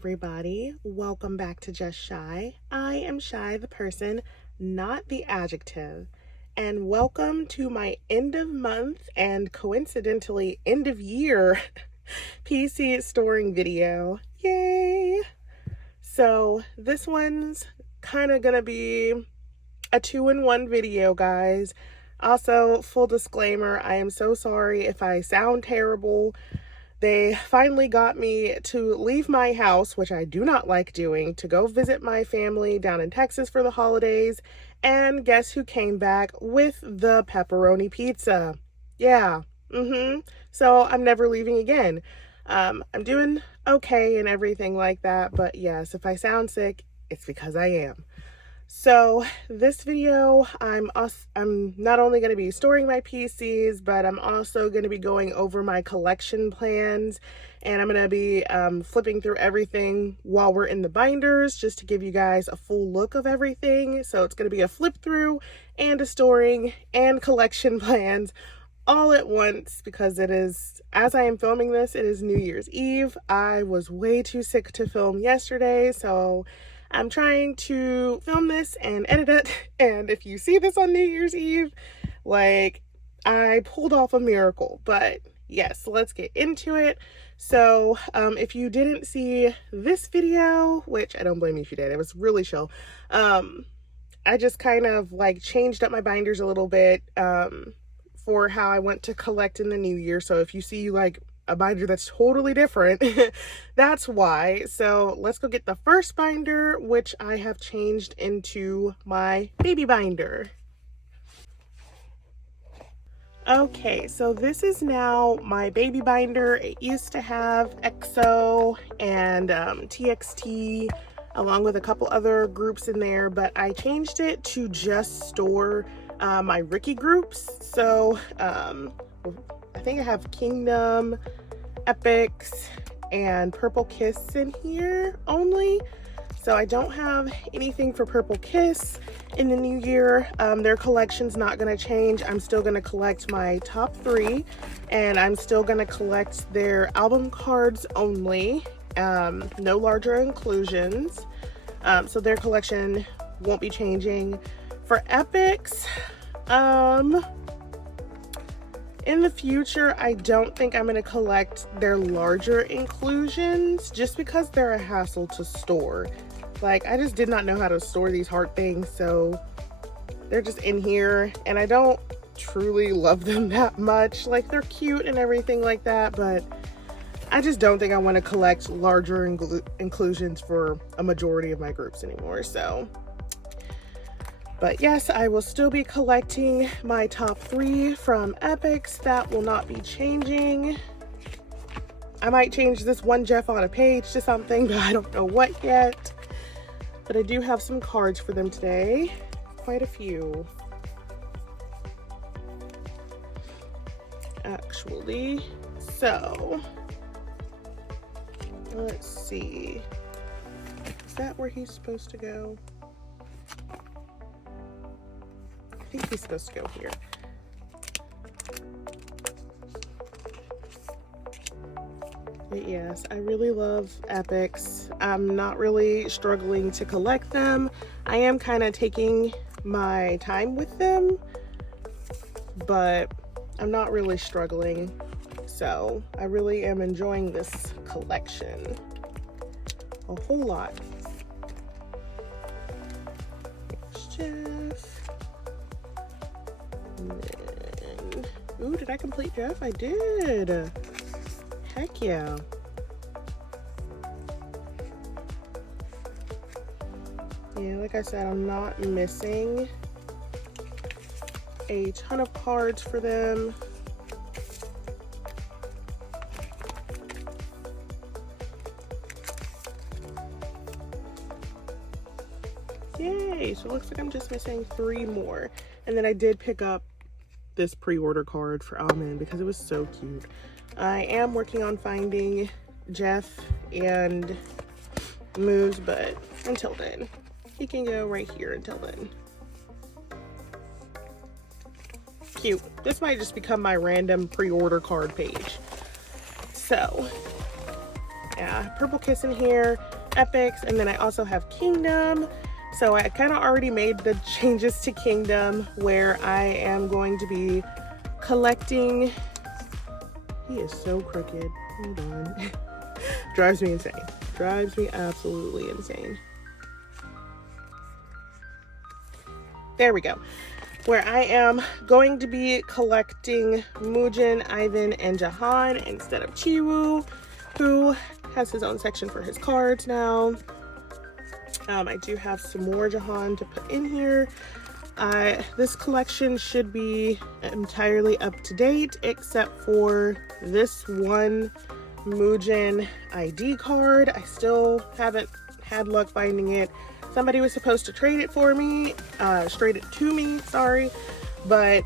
everybody. Welcome back to Just Shy. I am Shy, the person, not the adjective. And welcome to my end of month and coincidentally end of year PC storing video. Yay! So this one's kind of gonna be a 2-in-1 video, guys. Also, full disclaimer, I am so sorry if I sound terrible. They finally got me to leave my house, which I do not like doing, to go visit my family down in Texas for the holidays. And guess who came back with the pepperoni pizza? Yeah, So I'm never leaving again. I'm doing okay and everything like that, but yes, if I sound sick, it's because I am. So this video, I'm not only going to be storing my PCs, but I'm also going to be going over my collection plans, and I'm going to be flipping through everything while we're in the binders just to give you guys a full look of everything. So it's going to be a flip through and a storing and collection plans all at once because it is, as I am filming this, it is New Year's Eve. I was way too sick to film yesterday, so I'm trying to film this and edit it, and if you see this on New Year's Eve, like, I pulled off a miracle. But yes, let's get into it. So if you didn't see this video, which I don't blame you if you did, it was really chill, I just kind of like changed up my binders a little bit for how I went to collect in the new year. So if you see like a binder that's totally different, that's why. So let's go get the first binder, which I have changed into my baby binder. Okay, so this is now my baby binder. It used to have EXO and TXT along with a couple other groups in there, but I changed it to just store my Ricky groups. So I think I have Kingdom, Epics, and Purple Kiss in here only. So I don't have anything for Purple Kiss in the new year. Their collection's not going to change. I'm still going to collect my top 3, and I'm still going to collect their album cards only. No larger inclusions. So their collection won't be changing. For Epics, in the future, I don't think I'm going to collect their larger inclusions just because they're a hassle to store. Like, I just did not know how to store these heart things, so they're just in here, and I don't truly love them that much. Like, they're cute and everything like that, but I just don't think I want to collect larger inclusions for a majority of my groups anymore, so. But yes, I will still be collecting my top 3 from Epics. That will not be changing. I might change this one Jeff on a page to something, but I don't know what yet. But I do have some cards for them today. Quite a few. Actually. So, let's see. Is that where he's supposed to go? I think he's supposed to go here. But yes, I really love Epics. I'm not really struggling to collect them. I am kind of taking my time with them, but I'm not really struggling. So I really am enjoying this collection a whole lot. There's Jeff. And, ooh, did I complete Jeff? I did. Heck yeah. Yeah, like I said, I'm not missing a ton of cards for them. Yay, so it looks like I'm just missing 3 more. And then I did pick up this pre-order card for Almond because it was so cute. I am working on finding Jeff and Moose, but until then, he can go right here until then. Cute. This might just become my random pre-order card page. So, yeah, Purple Kiss in here, Epics, and then I also have Kingdom. So I kind of already made the changes to Kingdom where I am going to be collecting. He is so crooked. Hold on. Drives me insane. Drives me absolutely insane. There we go. Where I am going to be collecting Muujin, Ivan, and Jahan instead of Chiwoo, who has his own section for his cards now. I do have some more Jahan to put in here. This collection should be entirely up to date except for this one Muujin ID card. I still haven't had luck finding it. Somebody was supposed to trade it for me, trade it to me, sorry, but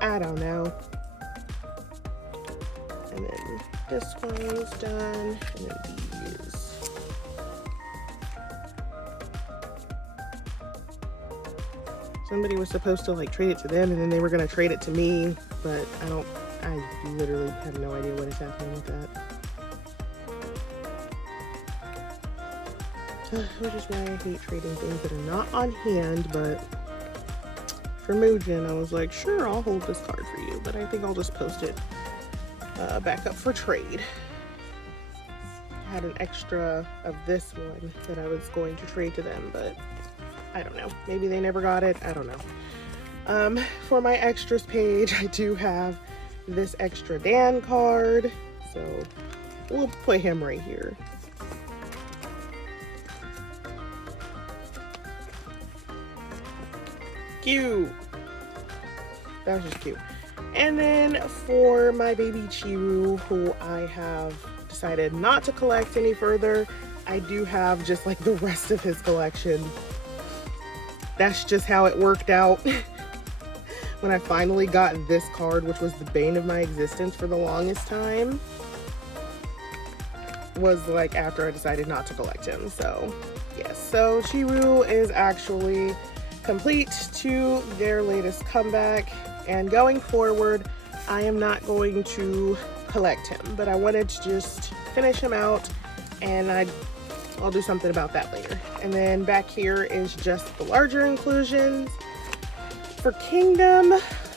I don't know. And then this one's done, and then these. Somebody was supposed to like trade it to them, and then they were gonna trade it to me, but I literally have no idea what is happening with that. Which is why I hate trading things that are not on hand, but for Muujin, I was like, sure, I'll hold this card for you, but I think I'll just post it back up for trade. I had an extra of this one that I was going to trade to them, but I don't know. Maybe they never got it. I don't know. For my extras page, I do have this extra Dan card, so we'll put him right here. Cute. That was just cute. And then for my baby Chiwoo, who I have decided not to collect any further, I do have just like the rest of his collection. That's just how it worked out. When I finally got this card, which was the bane of my existence for the longest time, was like after I decided not to collect him. So yes, so Chiwoo is actually complete to their latest comeback, and going forward I am not going to collect him, but I wanted to just finish him out, and I'll do something about that later. And then back here is just the larger inclusions. For Kingdom,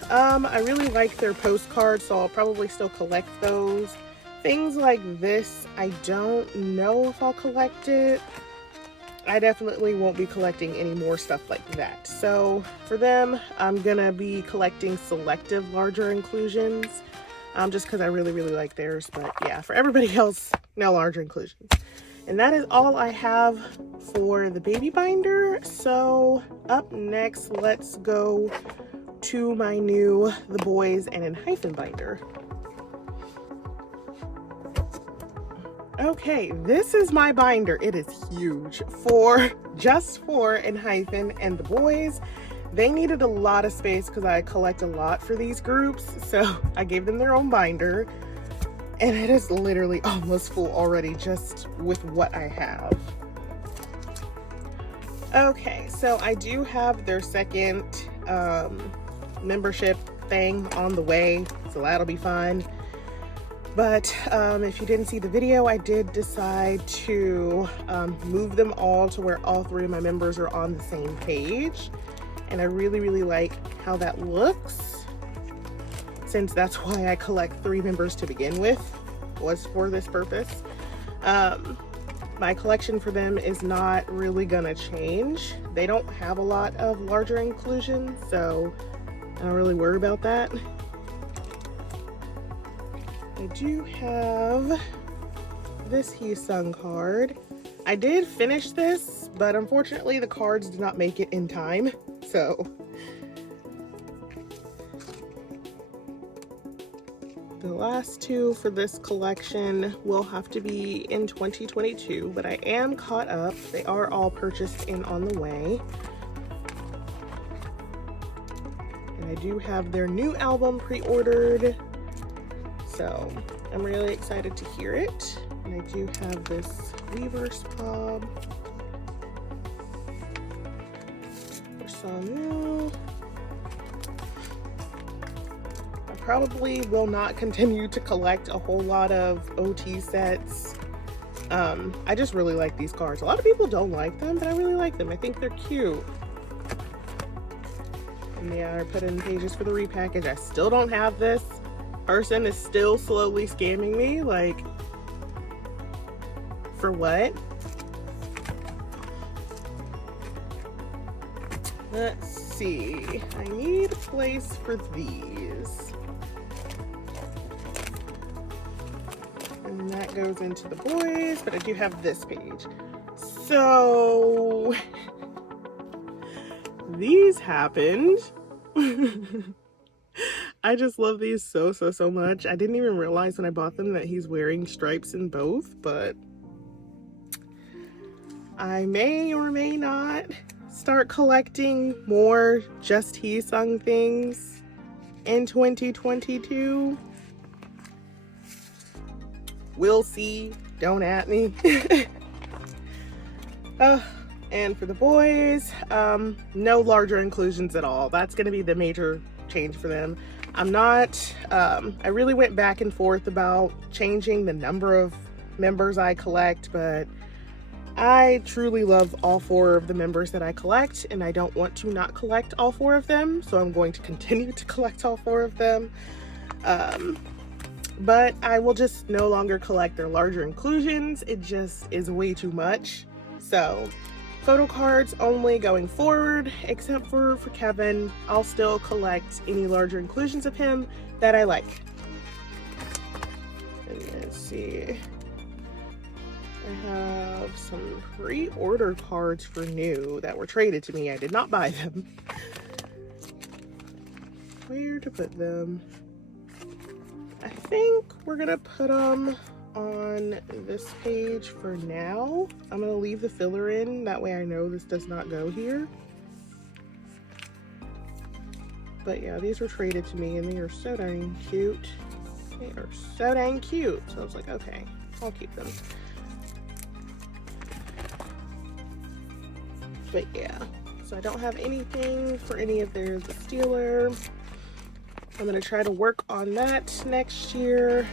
I really like their postcards, so I'll probably still collect those. Things like this, I don't know if I'll collect it. I definitely won't be collecting any more stuff like that. So for them, I'm gonna be collecting selective larger inclusions, just because I really like theirs. But yeah, for everybody else, no larger inclusions. And that is all I have for the baby binder. So up next, let's go to my new the Boyz and Enhypen binder. Okay, this is my binder. It is huge just for Enhypen and the Boyz. They needed a lot of space because I collect a lot for these groups, so I gave them their own binder, and it is literally almost full already just with what I have. Okay, so I do have their second membership thing on the way, so that'll be fun. But if you didn't see the video, I did decide to move them all to where all three of my members are on the same page. And I really like how that looks, since that's why I collect 3 members to begin with, was for this purpose. My collection for them is not really gonna change. They don't have a lot of larger inclusions, so I don't really worry about that. I do have this Hyesung card. I did finish this, but unfortunately the cards did not make it in time, so the last 2 for this collection will have to be in 2022, but I am caught up. They are all purchased and on the way. And I do have their new album pre-ordered, so I'm really excited to hear it. And I do have this Weverse Pub for Sonu. I probably will not continue to collect a whole lot of OT sets I just really like these cards. A lot of people don't like them, but I really like them. I think they're cute. And yeah, I put in pages for the repackage. I still don't have this. Person is still slowly scamming me. Like, for what? Let's see. I need a place for these. And that goes into the boys, but I do have this page. So these happened. I just love these so much. I didn't even realize when I bought them that he's wearing stripes in both, but I may or may not start collecting more Just He-sung things in 2022. We'll see. Don't at me. And for the boys, no larger inclusions at all. That's going to be the major change for them. I really went back and forth about changing the number of members I collect, but I truly love all 4 of the members that I collect, and I don't want to not collect all 4 of them, so I'm going to continue to collect all 4 of them. But I will just no longer collect their larger inclusions. It just is way too much. So photo cards only going forward, except for Kevin. I'll still collect any larger inclusions of him that I like. And let's see. I have some pre-order cards for new that were traded to me. I did not buy them. Where to put them? I think we're gonna put them on this page for now. I'm gonna leave the filler in, that way I know this does not go here. But yeah, these were traded to me and they are so dang cute. They are so dang cute. So I was like, okay, I'll keep them. But yeah, so I don't have anything for any of their The Stealer. I'm gonna try to work on that next year.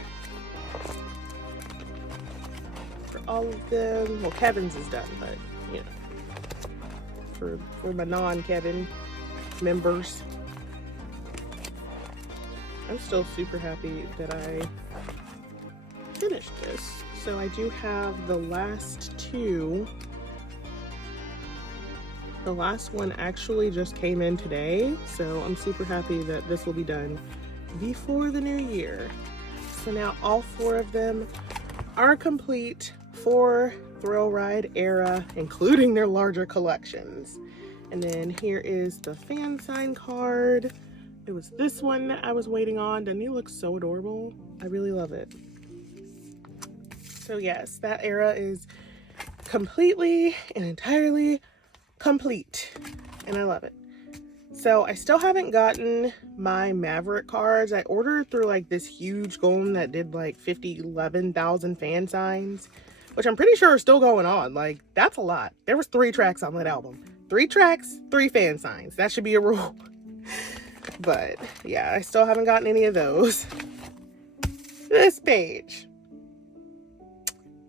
For all of them. Well, Kevin's is done, but you know, for my non-Kevin members. I'm still super happy that I finished this. So I do have the last 2. The last one actually just came in today, so I'm super happy that this will be done before the new year. So now all 4 of them are complete for Thrill Ride era, including their larger collections. And then here is the fan sign card. It was this one that I was waiting on. Doesn't he look so adorable? I really love it. So yes, that era is completely and entirely complete, and I love it. So I still haven't gotten my Maverick cards. I ordered through like this huge golem that did like 11,000 fan signs, which I'm pretty sure are still going on. Like, that's a lot. There was 3 tracks on that album. 3 tracks, 3 fan signs. That should be a rule. But yeah, I still haven't gotten any of those. This page,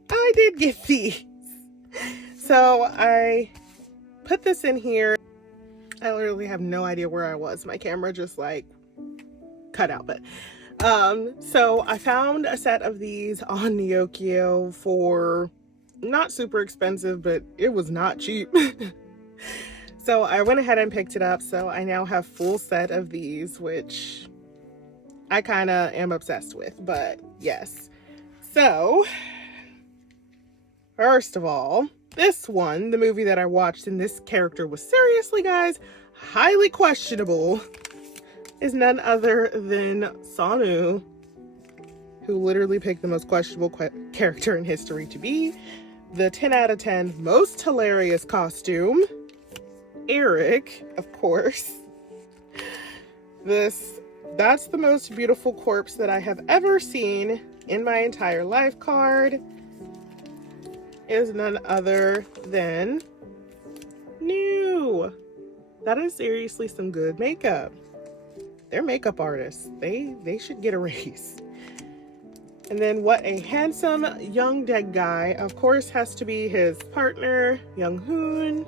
I did get these. So I put this in here. I literally have no idea where I was. My camera just like cut out. But so I found a set of these on Neokio for not super expensive, but it was not cheap. So I went ahead and picked it up. So I now have full set of these, which I kind of am obsessed with. But yes. So first of all, this one, the movie that I watched, and this character was seriously, guys, highly questionable, is none other than Sonu, who literally picked the most questionable character in history to be the 10 out of 10 most hilarious costume. Eric, of course. That's the most beautiful corpse that I have ever seen in my entire life card. Is none other than New. That is seriously some good makeup. They're makeup artists. They should get a raise. And then what a handsome young dead guy. Of course has to be his partner, Young Hoon.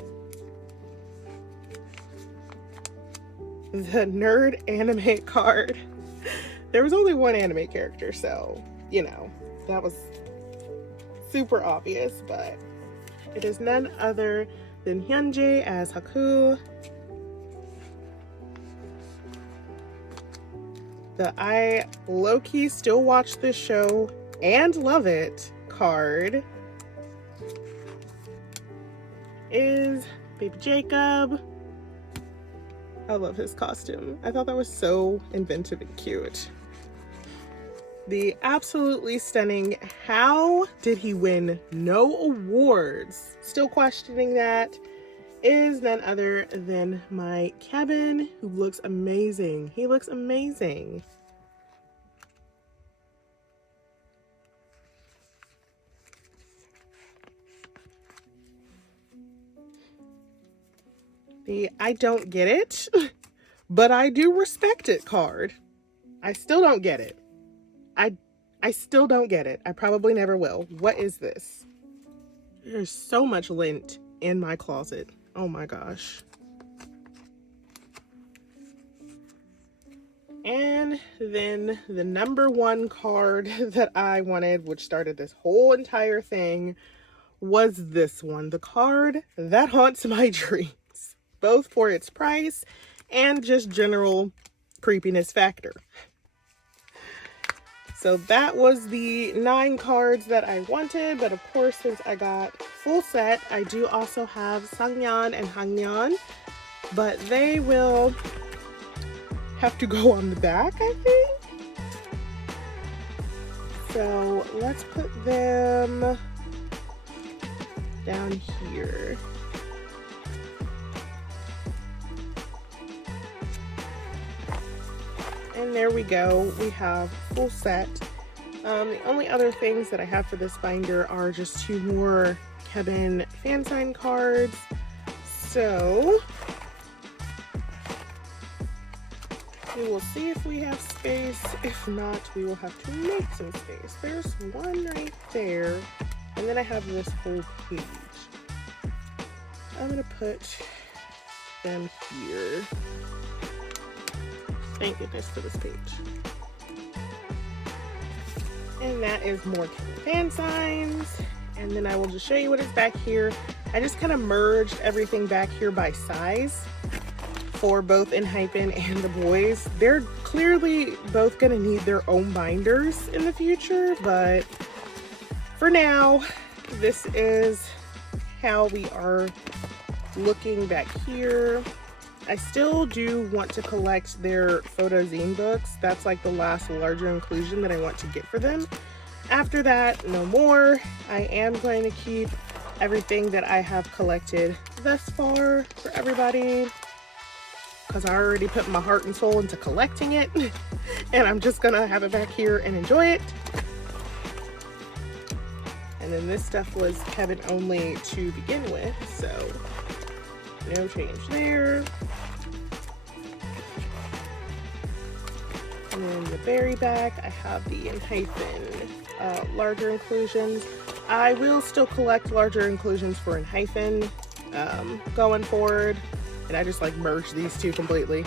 The nerd anime card. There was only one anime character, so, you know, that was super obvious, but it is none other than Hyunjae as Haku. The I low-key still watch this show and love it card is Baby Jacob. I love his costume. I thought that was so inventive and cute. The absolutely stunning, how did he win no awards? Still questioning that, is none other than my Kevin, who looks amazing. He looks amazing. The I don't get it, but I do respect it card. I still don't get it. I still don't get it. I probably never will. What is this? There's so much lint in my closet. Oh my gosh. And then the number one card that I wanted, which started this whole entire thing, was this one. The card that haunts my dreams, both for its price and just general creepiness factor. So that was the 9 cards that I wanted, but of course, since I got full set, I do also have Sangyeon and Hangyeon, but they will have to go on the back, I think. So let's put them down here. And there we go, we have full set. The only other things that I have for this binder are just 2 more Kevin fan sign cards. So we will see if we have space. If not, we will have to make some space. There's one right there. And then I have this whole page. I'm gonna put them here. Thank goodness for this page. And that is more fan signs. And then I will just show you what is back here. I just kind of merged everything back here by size for both Enhypen and the boys. They're clearly both going to need their own binders in the future, but for now, this is how we are looking back here. I still do want to collect their photo zine books. That's like the last larger inclusion that I want to get for them. After that, no more. I am going to keep everything that I have collected thus far for everybody, because I already put my heart and soul into collecting it, and I'm just gonna have it back here and enjoy it. And then this stuff was Kevin only to begin with, so no change there. And then the berry back, I have the Enhypen larger inclusions. I will still collect larger inclusions for Enhypen going forward. And I just like merged these two completely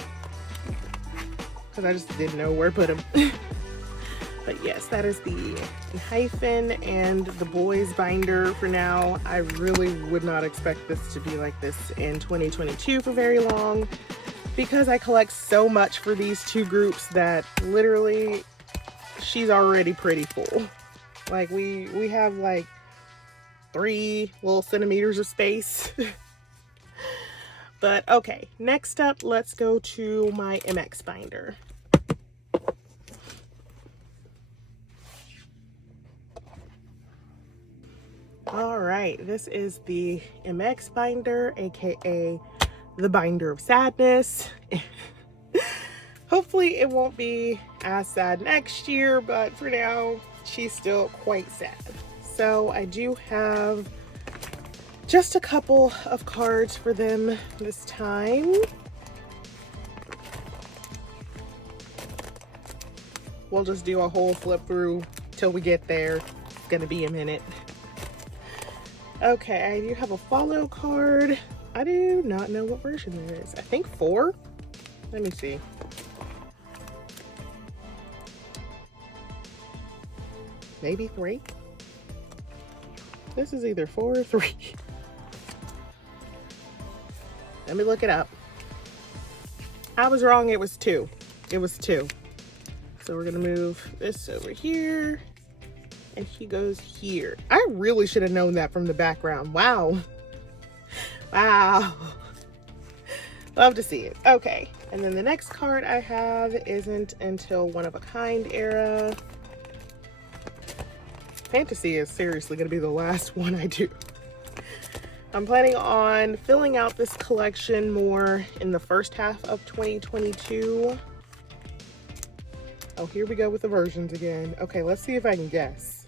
because I just didn't know where to put them. But yes, that is the Enhypen and the boys binder for now. I really would not expect this to be like this in 2022 for very long, because I collect so much for these two groups that literally she's already pretty full. Like we have like 3 little centimeters of space. But okay, next up, let's go to my MX binder. All right, this is the MX binder, aka the binder of sadness. Hopefully it won't be as sad next year, but for now, she's still quite sad. So I do have just a couple of cards for them this time. We'll just do a whole flip through till we get there. It's gonna be a minute. Okay, I do have a follow card. I do not know what version there is. I think 4. Let me see. Maybe 3. This is either 4 or 3. Let me look it up. I was wrong, it was 2. It was 2. So we're gonna move this over here, and he goes here. I really should have known that from the background. Wow. Wow. Love to see it. Okay, and then the next card I have isn't until One of a Kind era. Fantasy is seriously gonna be the last one I do. I'm planning on filling out this collection more in the first half of 2022. Oh, here we go with the versions again. Okay, let's see if I can guess.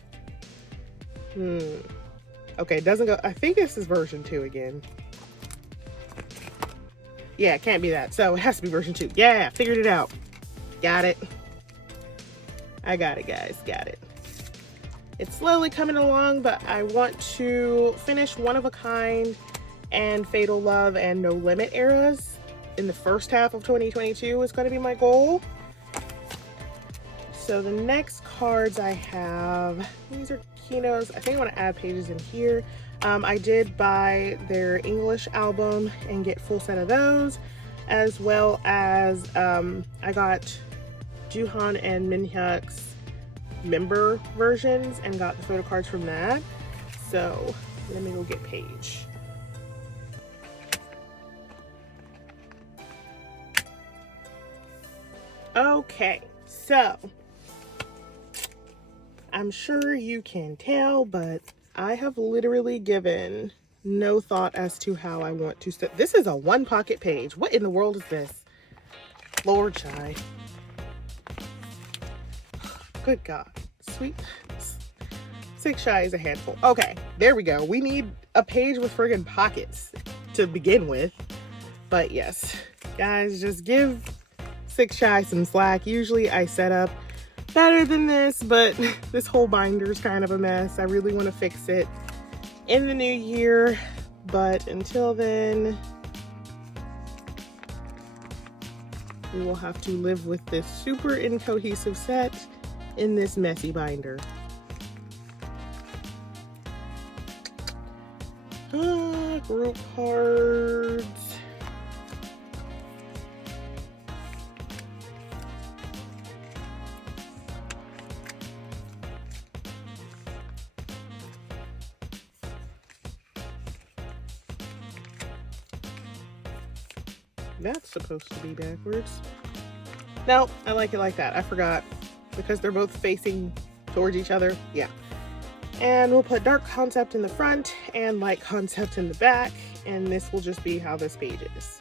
Okay, it doesn't go. I think this is version 2 again. Yeah, it can't be that. So it has to be version 2. Yeah, figured it out. Got it. I got it, guys. Got it. It's slowly coming along, but I want to finish One of a Kind and Fatal Love and No Limit eras in the first half of 2022 is going to be my goal. So the next cards I have, these are Kino's. I think I want to add pages in here. I did buy their English album and get full set of those, as well as I got Juhan and Minhyuk's member versions and got the photo cards from that. So let me go get page. Okay, so I'm sure you can tell, but I have literally given no thought as to how I want to set. This is a 1 pocket page. What in the world is this? Lord Shy. Good God. Sweet. 6 Shy is a handful. Okay, there we go. We need a page with friggin' pockets to begin with. But yes, guys, just give 6 Shy some slack. Usually I set up better than this, but this whole binder is kind of a mess. I really want to fix it in the new year, but until then, we will have to live with this super incohesive set in this messy binder. Group cards. That's supposed to be backwards. No, I like it like that. I forgot. Because they're both facing towards each other. Yeah. And we'll put dark concept in the front and light concept in the back. And this will just be how this page is.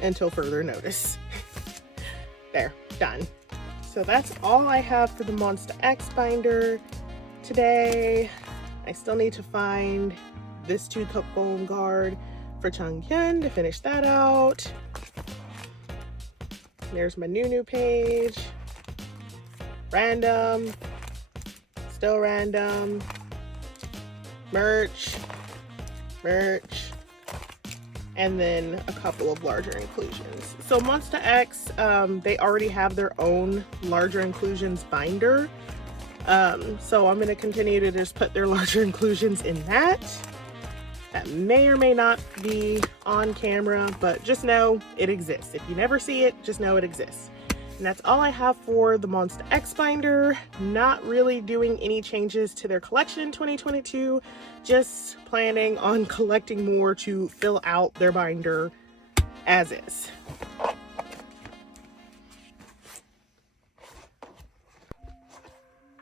Until further notice. There. Done. So that's all I have for the Monsta X binder today. I still need to find this 2-cup bone guard for Changhyun to finish that out. There's my new page. Random. Still random. Merch. And then a couple of larger inclusions. So Monsta X, they already have their own larger inclusions binder. So I'm going to continue to just put their larger inclusions in that. That may or may not be on camera, but just know it exists. If you never see it, just know it exists. And that's all I have for the Monsta X binder. Not really doing any changes to their collection in 2022. Just planning on collecting more to fill out their binder as is.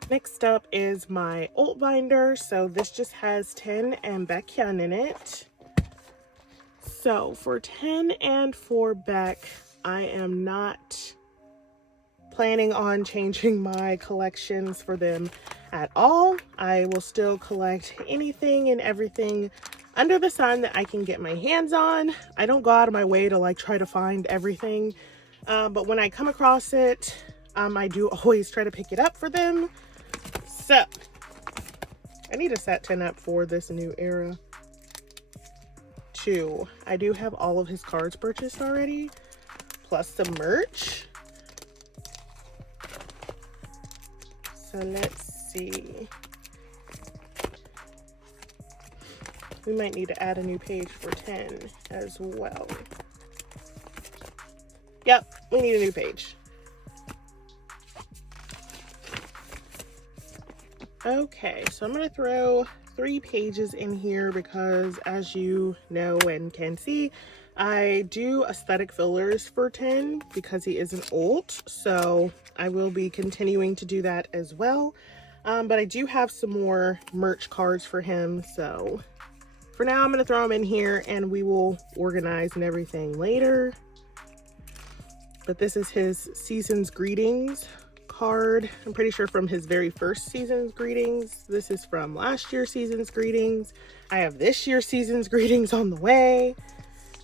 Next up is my old binder. So this just has 10 and Baekhyun in it. So for 10 and for Baek, I am not planning on changing my collections for them at all. I will still collect anything and everything under the sun that I can get my hands on. I don't go out of my way to like try to find everything. But when I come across it, I do always try to pick it up for them. So I need to set 10 up for this new era too. I do have all of his cards purchased already, plus some merch. So let's see. We might need to add a new page for 10 as well. Yep, we need a new page. Okay, so I'm going to throw 3 pages in here because, as you know and can see, I do aesthetic fillers for 10 because he is an alt, so I will be continuing to do that as well. But I do have some more merch cards for him, so for now I'm going to throw them in here and we will organize and everything later. But this is his Season's Greetings card. I'm pretty sure from his very first Season's Greetings. This is from last year's Season's Greetings. I have this year's Season's Greetings on the way.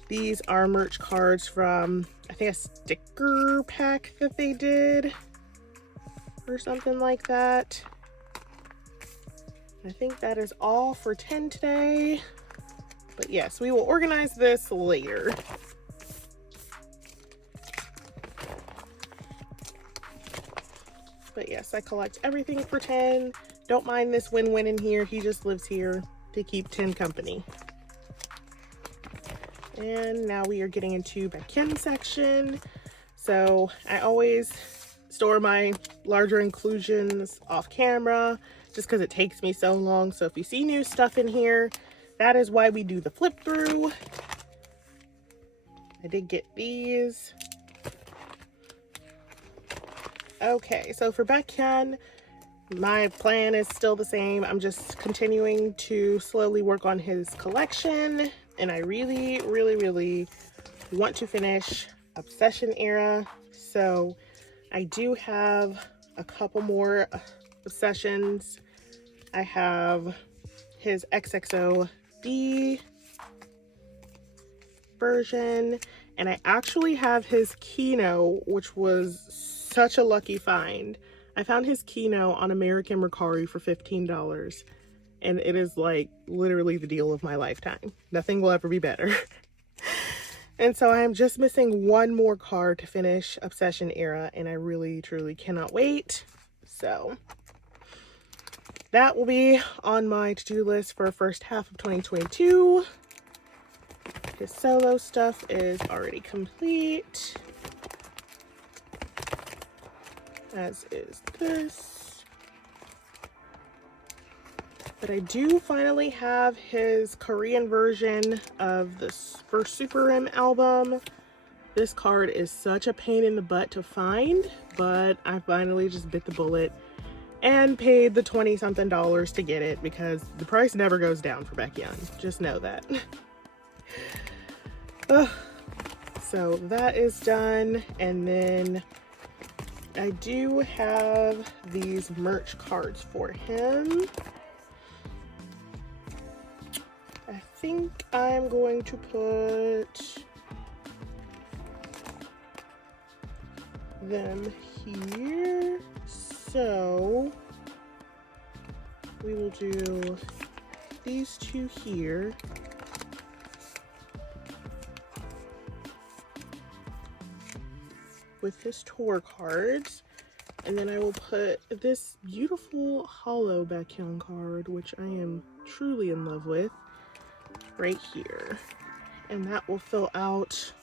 These are merch cards from, I think, a sticker pack that they did or something like that. I think that is all for 10 today. But yes, we will organize this later. But yes, I collect everything for 10. Don't mind this win-win in here. He just lives here to keep 10 company. And now we are getting into Baekhyun section. So I always store my larger inclusions off camera just because it takes me so long. So if you see new stuff in here, that is why we do the flip through. I did get these. Okay, so for Baekhyun, my plan is still the same. I'm just continuing to slowly work on his collection, and I really, really, really want to finish Obsession era. So I do have a couple more Obsessions. I have his XXOD version, and I actually have his Kino, which was such a lucky find. I found his Kino on American Mercari for $15, and it is like literally the deal of my lifetime. Nothing will ever be better. And so I am just missing one more card to finish Obsession era, and I really truly cannot wait. So that will be on my to-do list for first half of 2022. His solo stuff is already complete, as is this. But I do finally have his Korean version of the first Super M album. This card is such a pain in the butt to find, but I finally just bit the bullet and paid the 20-something dollars to get it because the price never goes down for Baekhyun. Just know that. So that is done, and then I do have these merch cards for him. I think I'm going to put them here. So we will do these two here. With his tour cards, and then I will put this beautiful hollow Baekhyun card, which I am truly in love with, right here, and that will fill out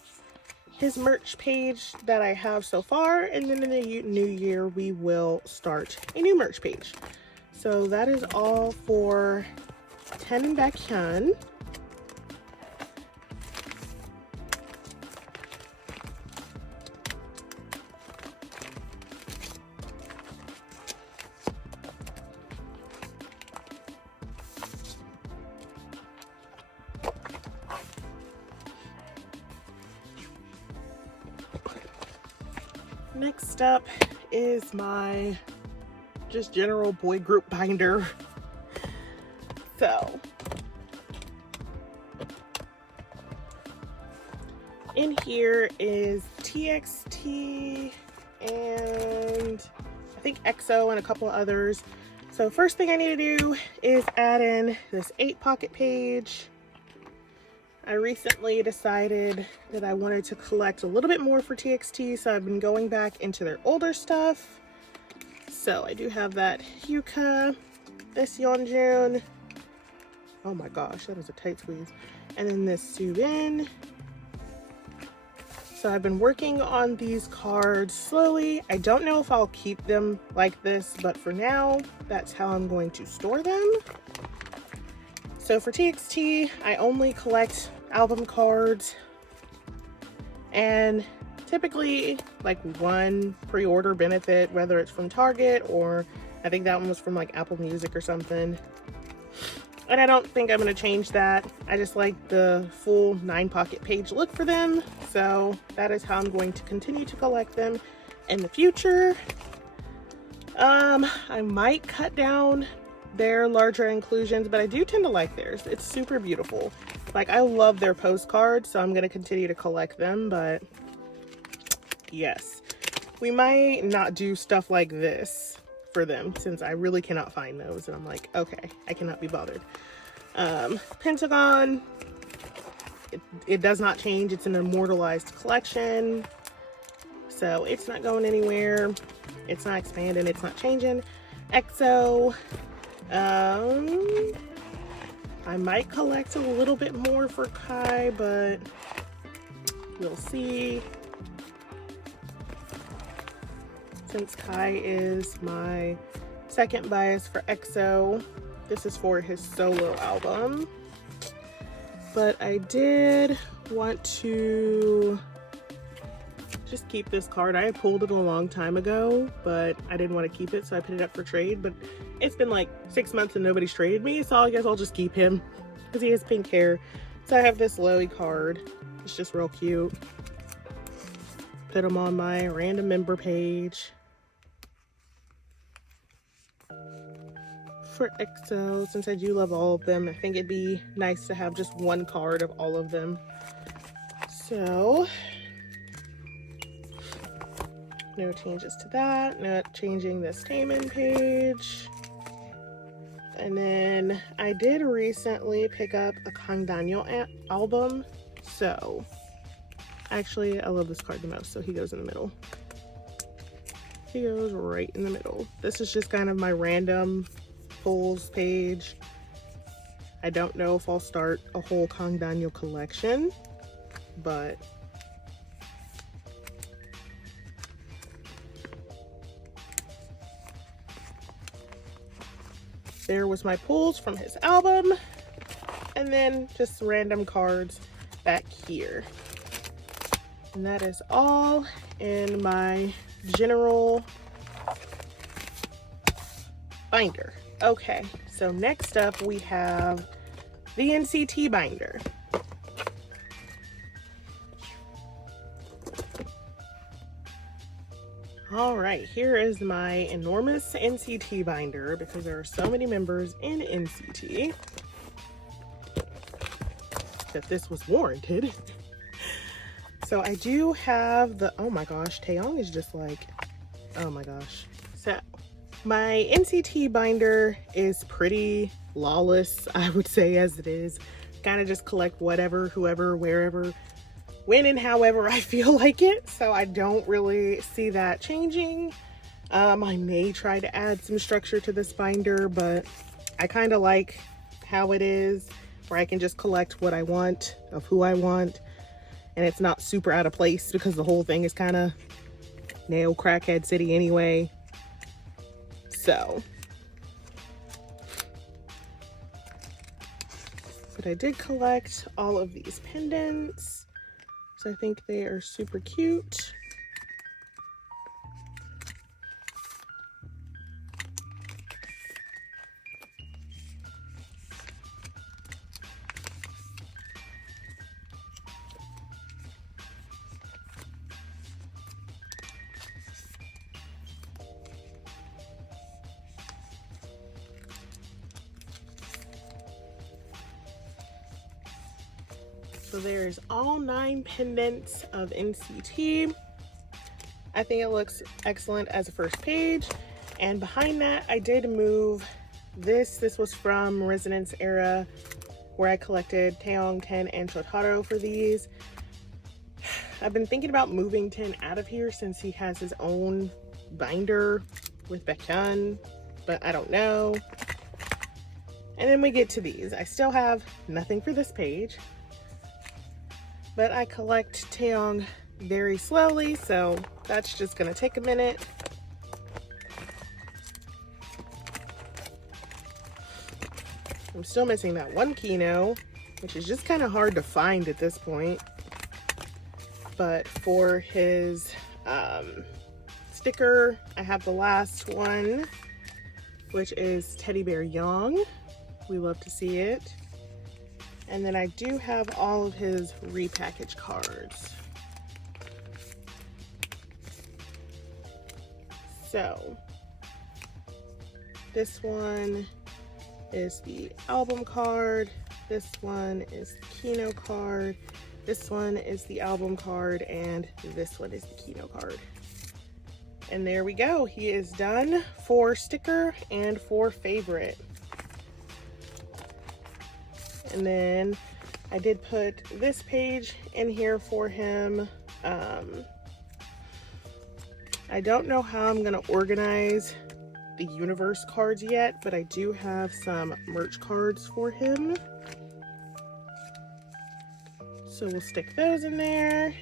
his merch page that I have so far. And then in the new year we will start a new merch page. So that is all for 10 and Baekhyun. Next up is my just general boy group binder. So in here is TXT and I think EXO and a couple of others. So first thing I need to do is add in this 8-pocket page. I recently decided that I wanted to collect a little bit more for TXT, so I've been going back into their older stuff. So I do have that Hyuka, this Yeonjun. Oh my gosh, that was a tight squeeze. And then this Subin. So I've been working on these cards slowly. I don't know if I'll keep them like this, but for now, that's how I'm going to store them. So for TXT, I only collect album cards, and typically like one pre-order benefit, whether it's from Target or I think that one was from like Apple Music or something. And I don't think I'm going to change that. I just like the full 9-pocket page look for them. So that is how I'm going to continue to collect them in the future. I might cut down their larger inclusions, but I do tend to like theirs. It's super beautiful. Like, I love their postcards, so I'm going to continue to collect them. But yes, we might not do stuff like this for them since I really cannot find those, and I'm like, okay, I cannot be bothered. Pentagon, it does not change. It's an immortalized collection, so it's not going anywhere. It's not expanding, it's not changing. EXO, I might collect a little bit more for Kai, but we'll see. Since Kai is my second bias for EXO, this is for his solo album. But I did want to just keep this card. I had pulled it a long time ago, but I didn't want to keep it, so I put it up for trade. But it's been like 6 months and nobody's traded me, so I guess I'll just keep him because he has pink hair. So I have this Loey card. It's just real cute. Put him on my random member page. For EXO, since I do love all of them, I think it'd be nice to have just one card of all of them. So no changes to that. Not changing this Taemin page. And then I did recently pick up a Kang Daniel album. So actually, I love this card the most, so he goes in the middle. He goes right in the middle. This is just kind of my random pulls page. I don't know if I'll start a whole Kang Daniel collection, but there was my pulls from his album, and then just random cards back here. And that is all in my general binder. Okay, so next up we have the NCT binder. All right, here is my enormous NCT binder because there are so many members in NCT that this was warranted. So I do have the, oh my gosh, Taeyong is just like, oh my gosh. So my NCT binder is pretty lawless, I would say, as it is. Kind of just collect whatever, whoever, wherever, when and however I feel like it. So I don't really see that changing. I may try to add some structure to this binder, but I kind of like how it is, where I can just collect what I want of who I want. And it's not super out of place because the whole thing is kind of nail crackhead city anyway. So, but I did collect all of these pendants, so I think they are super cute. So there's all 9 pendants of NCT. I think it looks excellent as a first page. And behind that, I did move this. This was from Resonance Era, where I collected Taeyong, Ten, and Shotaro for these. I've been thinking about moving Ten out of here since he has his own binder with Baekhyun, but I don't know. And then we get to these. I still have nothing for this page, but I collect Taeyong very slowly, so that's just gonna take a minute. I'm still missing that one Kino, which is just kind of hard to find at this point. But for his sticker, I have the last one, which is Teddy Bear Young. We love to see it. And then I do have all of his repackaged cards. So this one is the album card. This one is the Kino card. This one is the album card, and this one is the Kino card. And there we go. He is done for sticker and for favorite. And then I did put this page in here for him. I don't know how I'm gonna organize the universe cards yet, but I do have some merch cards for him. So we'll stick those in there.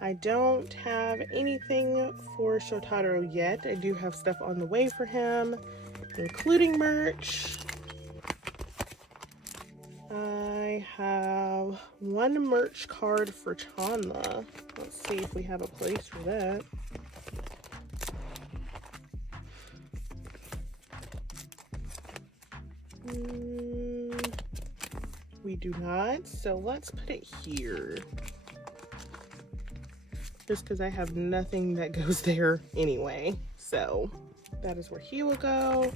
I don't have anything for Shotaro yet. I do have stuff on the way for him, including merch. I have one merch card for Chanla. Let's see if we have a place for that. We do not, so let's put it here. Just because I have nothing that goes there anyway. So that is where he will go.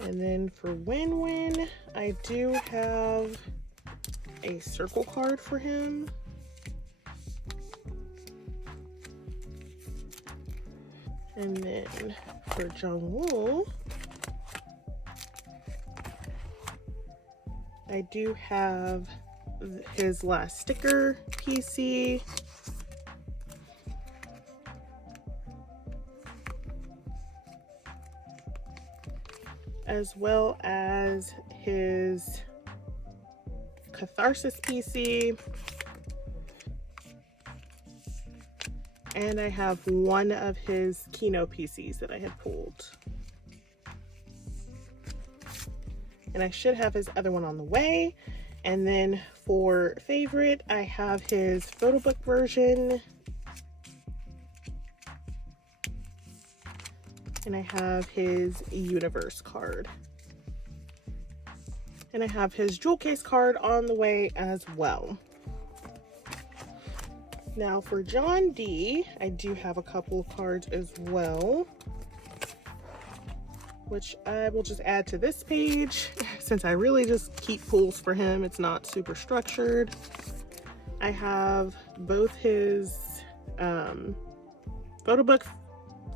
And then for Win-Win, I do have a circle card for him. And then for Jungwoo, I do have his last sticker PC. As well as his Catharsis PC. And I have one of his Kino PCs that I had pulled. And I should have his other one on the way. And then for favorite, I have his photo book version. And I have his universe card. And I have his jewel case card on the way as well. Now for John D, I do have a couple of cards as well, which I will just add to this page since I really just keep pulls for him. It's not super structured. I have both his photo book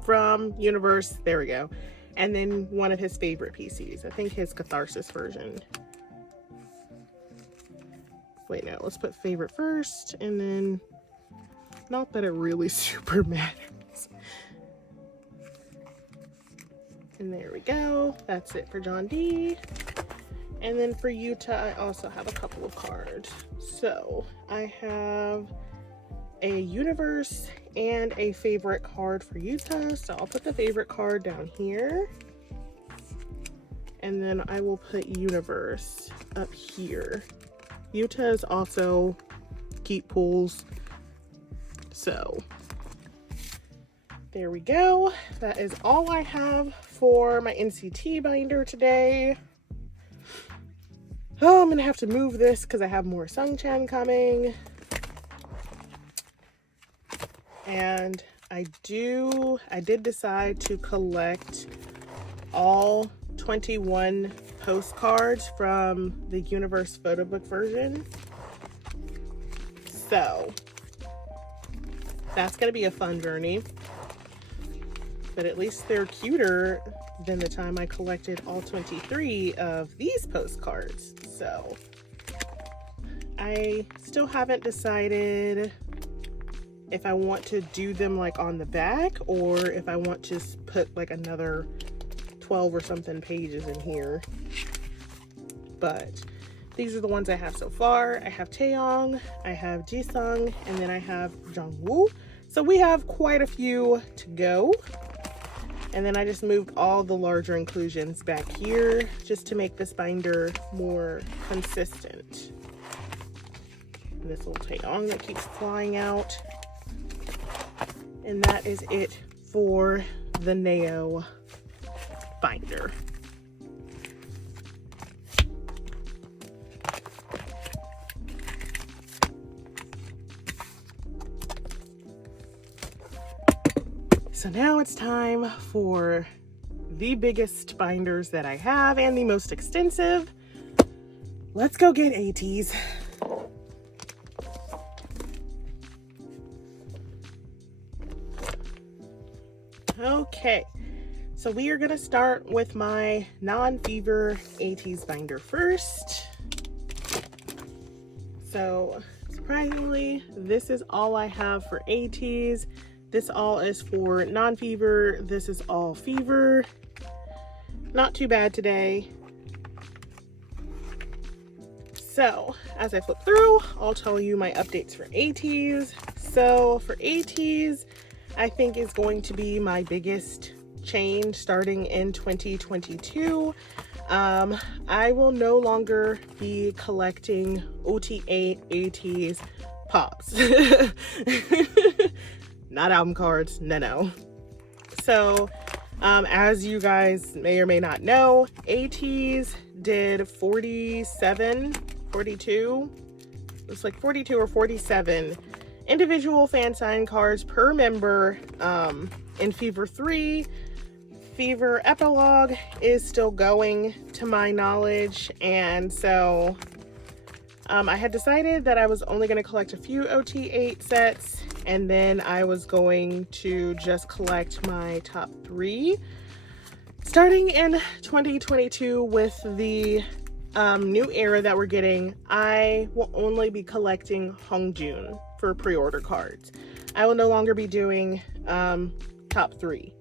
from Universe, there we go, and then one of his favorite PCs. I think his Catharsis version. Wait, no, let's put favorite first, and then, not that it really super matters. And there we go. That's it for John D. And then for Utah, I also have a couple of cards. So I have a universe and a favorite card for Utah. So I'll put the favorite card down here. And then I will put universe up here. Utah is also keep pulls. So there we go. That is all I have for my NCT binder today. Oh, I'm gonna have to move this because I have more Sungchan coming. And I did decide to collect all 21 postcards from the Universe photo book version. So that's gonna be a fun journey. But at least they're cuter than the time I collected all 23 of these postcards. So I still haven't decided if I want to do them like on the back or if I want to put like another 12 or something pages in here. But these are the ones I have so far. I have Taeyong, I have Jisung, and then I have Jungwoo. So we have quite a few to go. And then I just moved all the larger inclusions back here just to make this binder more consistent. And this little Taeyong that keeps flying out. And that is it for the Neo binder. So now it's time for the biggest binders that I have and the most extensive. Let's go get Ateez. Okay, so we are gonna start with my non-fever Ateez binder first. So surprisingly, this is all I have for Ateez. This all is for non-fever. This is all fever. Not too bad today. So as I flip through, I'll tell you my updates for Ateez. So for Ateez, I think is going to be my biggest change starting in 2022. I will no longer be collecting OT8 Ateez pops. Not album cards, no. So, as you guys may or may not know, Ateez did 42, it's like 42 or 47 individual fan sign cards per member in Fever 3. Fever Epilogue is still going to my knowledge, and so I had decided that I was only going to collect a few OT8 sets, and then I was going to just collect my top 3. Starting in 2022 with the new era that we're getting, I will only be collecting Hongjun for pre-order cards. I will no longer be doing top 3.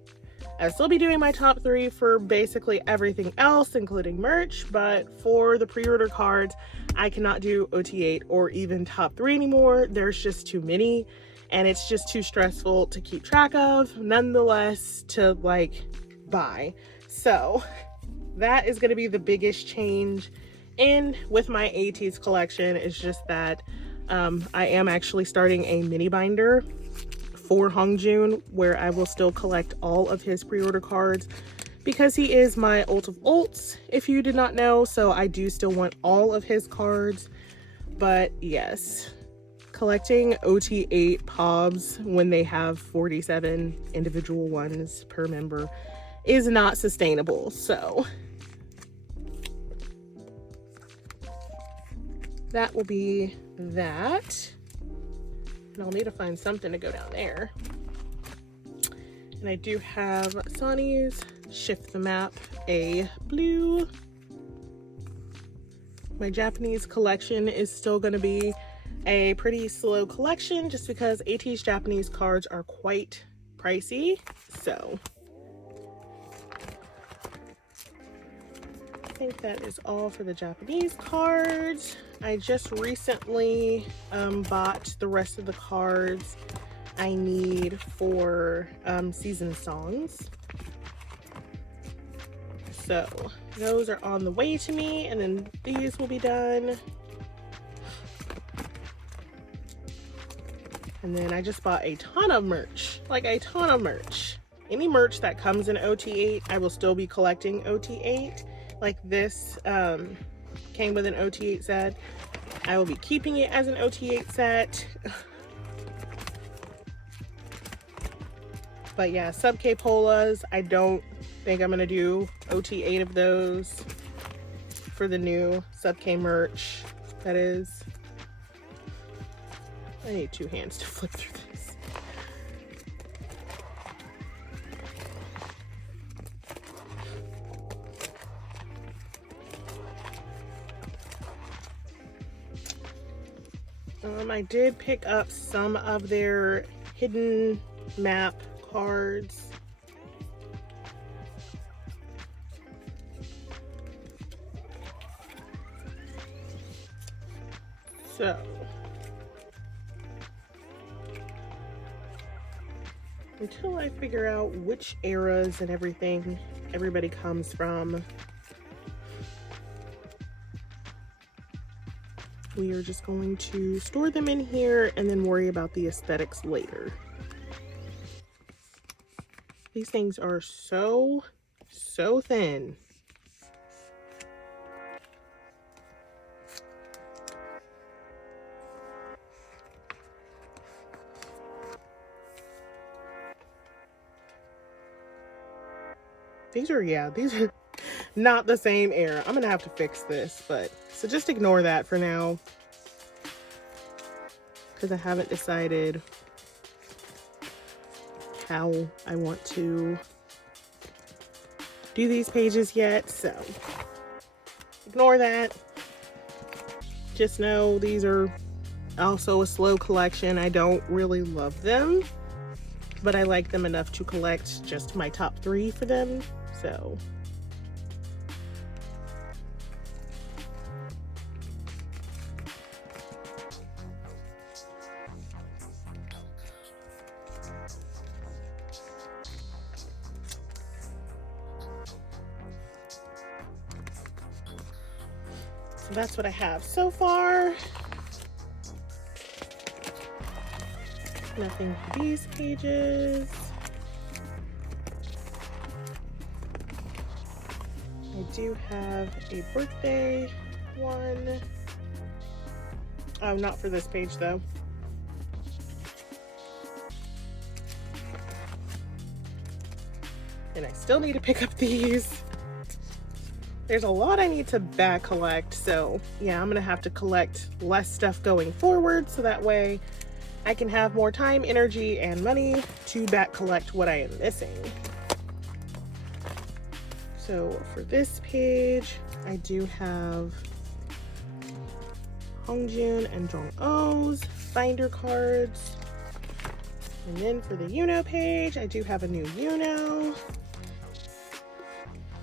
I'll still be doing my top 3 for basically everything else, including merch, but for the pre-order cards, I cannot do OT8 or even top 3 anymore. There's just too many, and it's just too stressful to keep track of, nonetheless, to like buy. So that is going to be the biggest change in with my Ateez collection. Is just that I am actually starting a mini binder for Hongjun where I will still collect all of his pre-order cards because he is my ult of ults, if you did not know. So I do still want all of his cards. But yes, collecting OT8 POBs when they have 47 individual ones per member is not sustainable. So that will be that. And I'll need to find something to go down there. And I do have Sonny's Shift the Map A blue. My Japanese collection is still going to be a pretty slow collection just because Ateez Japanese cards are quite pricey. So I think that is all for the Japanese cards. I just recently bought the rest of the cards I need for season songs. So those are on the way to me, and then these will be done. And then I just bought a ton of merch, like a ton of merch. Any merch that comes in OT8, I will still be collecting OT8. Like this came with an OT8 set. I will be keeping it as an OT8 set. But yeah, sub K Polas, I don't think I'm gonna do OT8 of those. for the new Sub-K merch. That is, I need 2 hands to flip through this. I did pick up some of their hidden map cards. So, until I figure out which eras and everything everybody comes from, we are just going to store them in here and then worry about the aesthetics later. These things are so thin. These are not the same era. I'm gonna have to fix this, but so just ignore that for now, because I haven't decided how I want to do these pages yet, so ignore that. Just know these are also a slow collection. I don't really love them, but I like them enough to collect just my top 3 for them, so. So that's what I have so far. Nothing for these pages. I do have a birthday one. Oh, not for this page though. And I still need to pick up these. There's a lot I need to back collect, so yeah, I'm gonna have to collect less stuff going forward so that way I can have more time, energy, and money to back collect what I am missing. So for this page, I do have Hongjun and Jong-O's binder cards. And then for the Yuno page, I do have a new Yuno.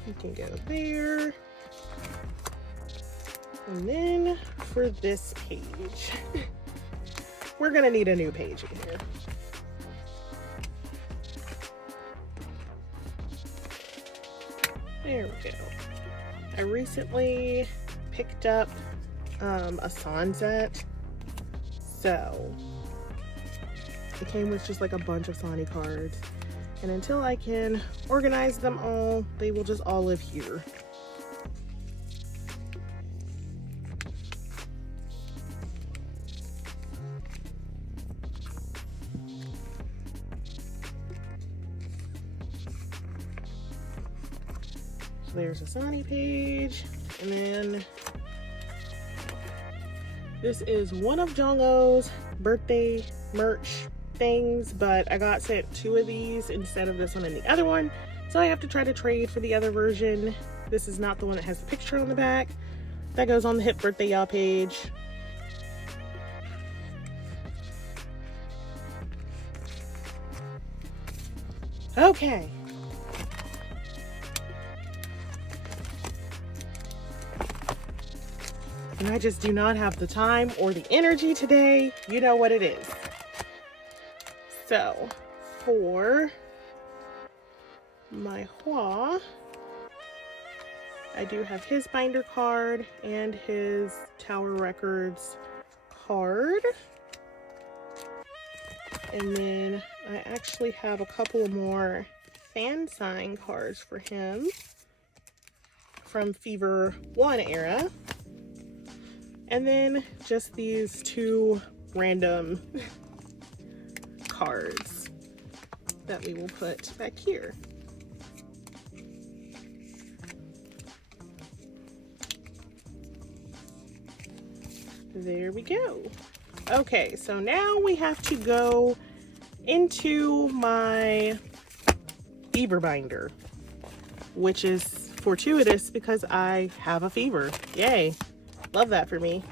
You can go there. And then for this page, we're gonna need a new page in here. There we go. I recently picked up a Sunset, so it came with just like a bunch of Sani cards. And until I can organize them all, they will just all live here. So there's a Sani page, and then this is one of Jong-O's birthday merch things, but I got sent 2 of these instead of this one and the other one, so I have to try to trade for the other version. This is not the one that has the picture on the back. That goes on the Hip Birthday Y'all page. Okay. And I just do not have the time or the energy today. You know what it is. So, for my Hua, I do have his binder card and his Tower Records card. And then I actually have a couple more fan sign cards for him from Fever 1 era. And then just these 2 random cards that we will put back here. There we go. Okay, so now we have to go into my fever binder, which is fortuitous because I have a fever. Yay. Love that for me.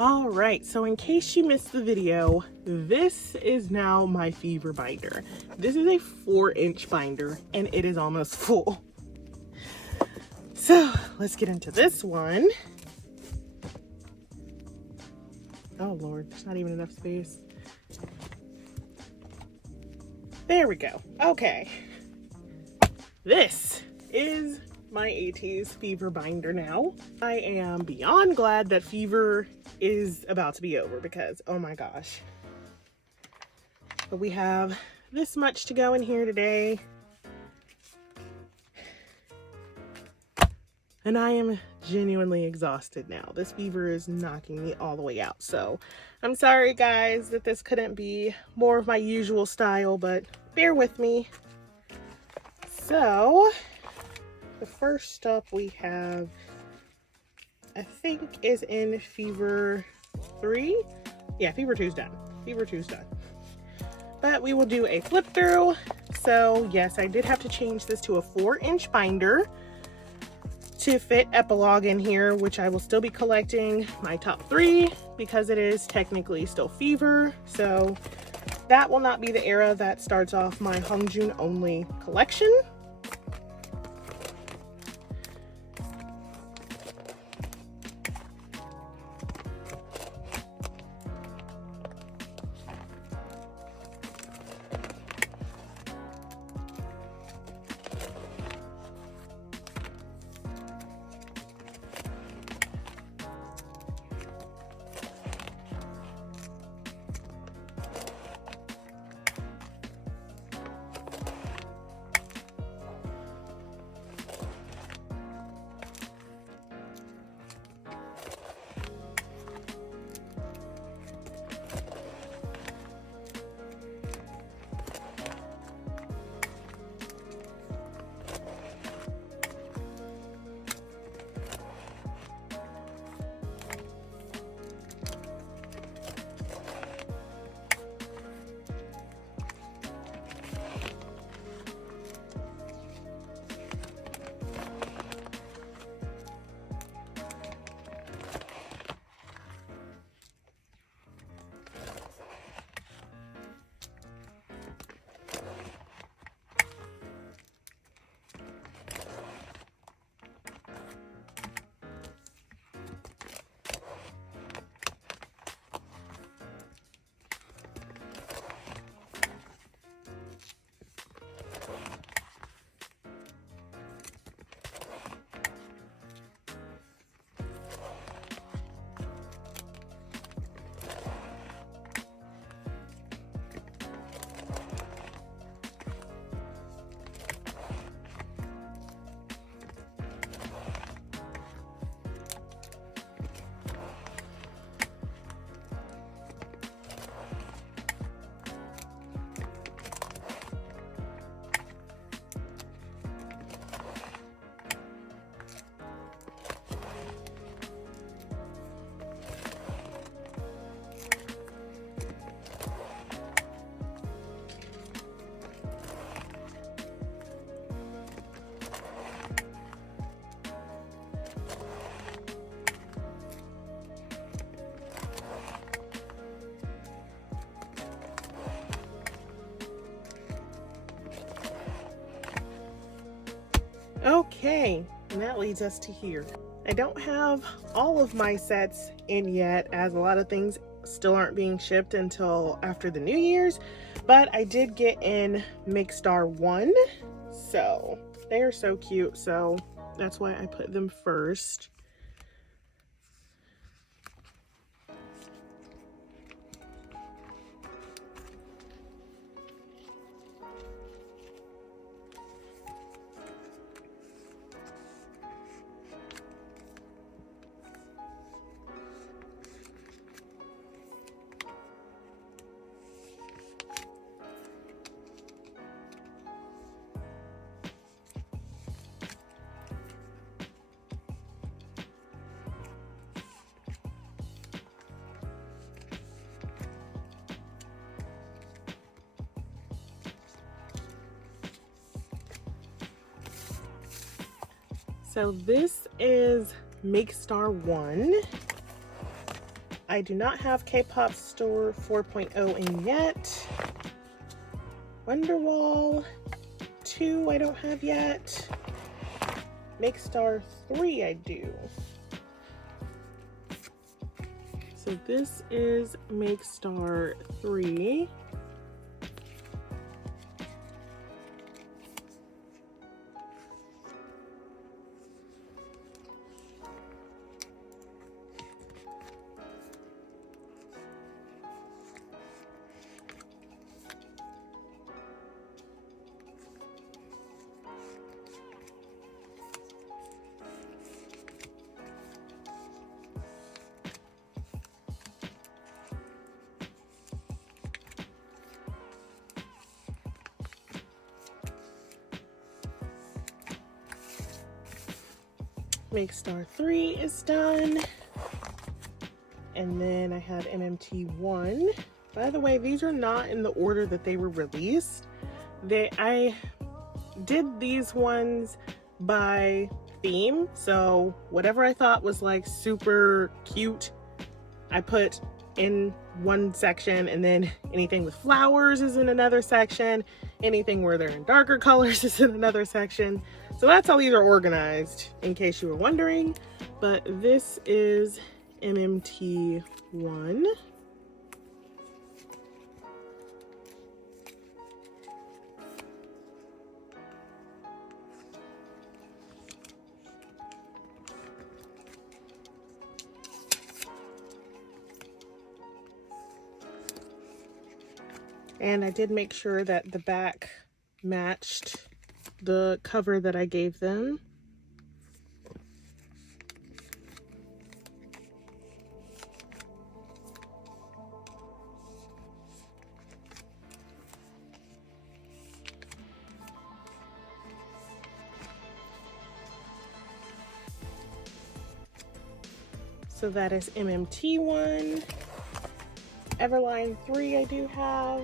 All right, so in case you missed the video, this is now my fever binder. This is a 4-inch binder and it is almost full. So let's get into this one. Oh Lord, there's not even enough space. There we go. Okay. This is my Ateez fever binder now. I am beyond glad that fever is about to be over because, oh my gosh. But we have this much to go in here today. And I am genuinely exhausted now. This fever is knocking me all the way out. So I'm sorry guys that this couldn't be more of my usual style, but bear with me. So the first up we have, I think, is in Fever 3. Yeah, Fever 2's done. Fever 2's done. But we will do a flip through. So yes, I did have to change this to a 4-inch binder to fit Epilogue in here, which I will still be collecting my top 3 because it is technically still Fever. So that will not be the era that starts off my Hongjun only collection. Okay, and that leads us to here. I don't have all of my sets in yet, as a lot of things still aren't being shipped until after the New Year's, but I did get in Mixstar 1, so they are so cute, so that's why I put them first. So this is Make Star 1. I do not have K-Pop Store 4.0 in yet. Wonderwall 2 I don't have yet. Make Star 3 I do. So this is Make Star 3. Make Star 3 is done. And then I have MMT1. By the way, these are not in the order that they were released. I did these ones by theme. So whatever I thought was like super cute, I put in one section, and then anything with flowers is in another section. Anything where they're in darker colors is in another section. So that's how these are organized, in case you were wondering. But this is MMT1. And I did make sure that the back matched the cover that I gave them. So that is MMT1. Everline 3 I do have.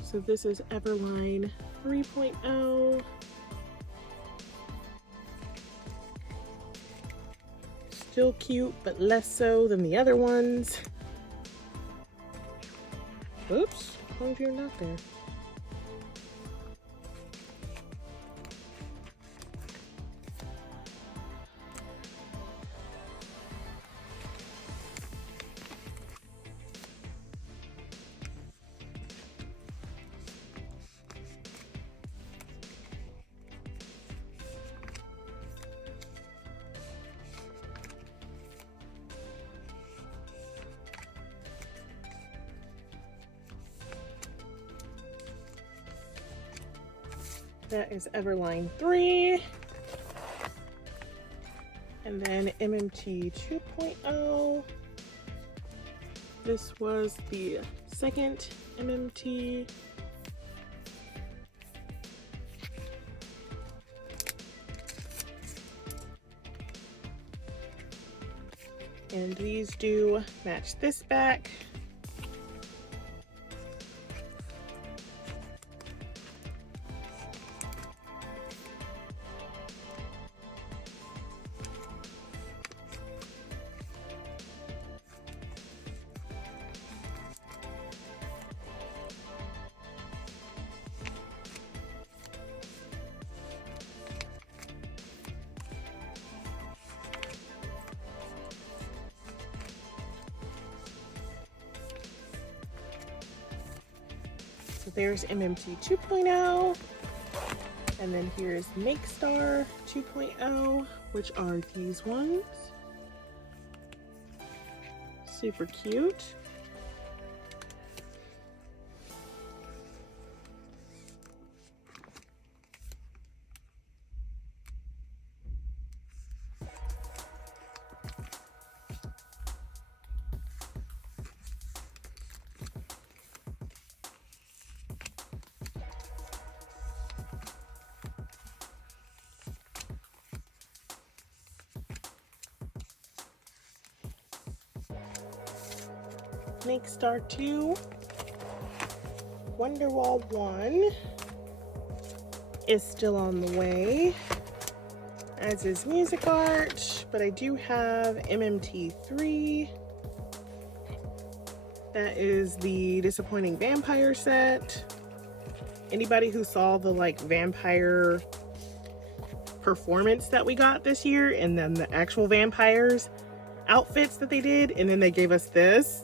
So this is Everline 3.0. Still cute, but less so than the other ones. Oops, how long you're not there? That is Everline 3. And then MMT 2.0. This was the second MMT. And these do match this back. So there's MMT 2.0, and then here's Make Star 2.0, which are these ones. Super cute. Make Star 2, Wonderwall 1, is still on the way, as is Music Art, but I do have MMT3. That is the Disappointing Vampire set. Anybody who saw the like vampire performance that we got this year, and then the actual vampires outfits that they did, and then they gave us this,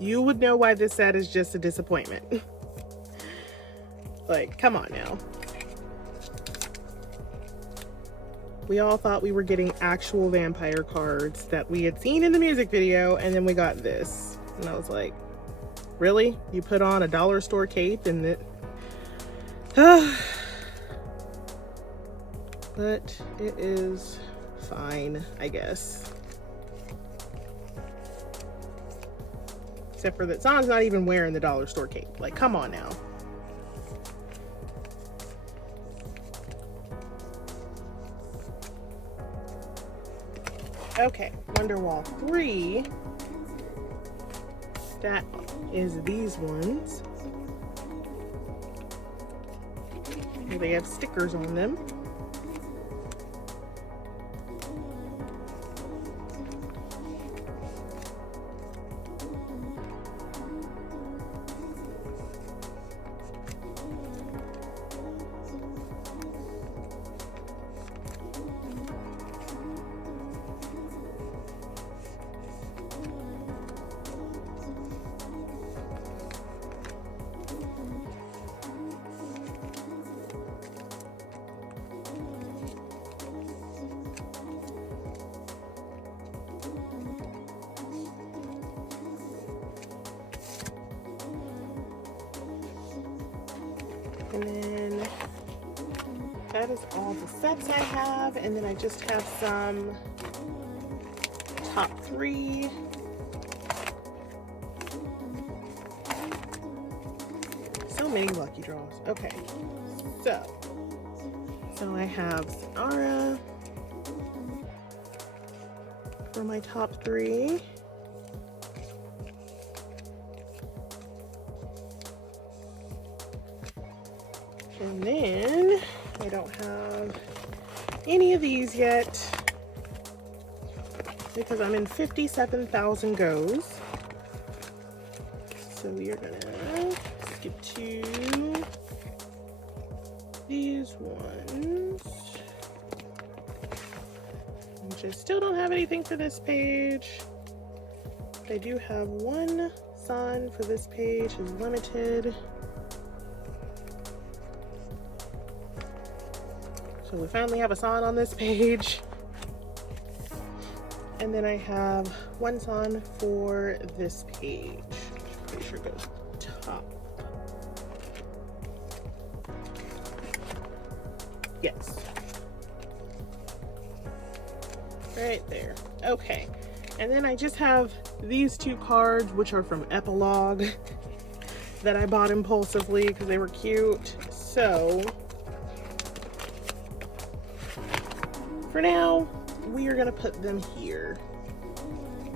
you would know why this set is just a disappointment. Like, come on now. We all thought we were getting actual vampire cards that we had seen in the music video, and then we got this. And I was like, really? You put on a dollar store cape and it... But it is fine, I guess. Except for that San's not even wearing the dollar store cape. Like, come on now. Okay, Wonderwall 3. That is these ones. They have stickers on them. And then that is all the sets I have. And then I just have some top 3. So many lucky draws. Okay, so I have Sonara for my top 3. And then I don't have any of these yet because I'm in 57,000 goes. So we are gonna skip to these ones, which I still don't have anything for this page. I do have one San for this page, is limited. So we finally have a San on this page. And then I have one San for this page. Pretty sure it goes top. Yes. Right there. Okay. And then I just have these 2 cards, which are from Epilogue, that I bought impulsively because they were cute. So for now, we are going to put them here.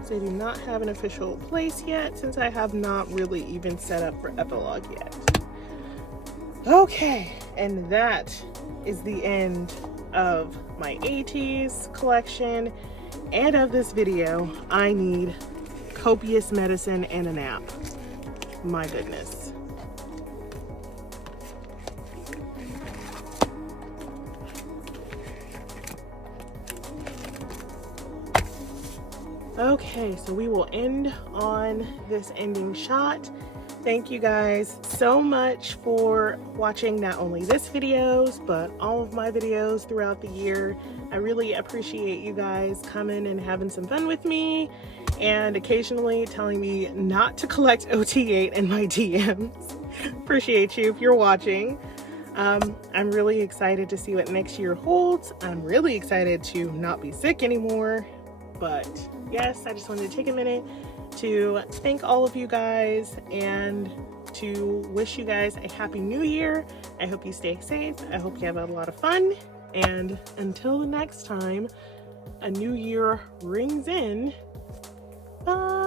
So I do not have an official place yet, since I have not really even set up for Epilogue yet. Okay, and that is the end of my Ateez collection and of this video. I need copious medicine and a nap. My goodness. Okay, so we will end on this ending shot. Thank you guys so much for watching not only this videos, but all of my videos throughout the year. I really appreciate you guys coming and having some fun with me, and occasionally telling me not to collect OT8 in my DMs. Appreciate you if you're watching. I'm really excited to see what next year holds. I'm really excited to not be sick anymore. But yes, I just wanted to take a minute to thank all of you guys and to wish you guys a happy new year. I hope you stay safe. I hope you have a lot of fun. And until next time, a new year rings in. Bye.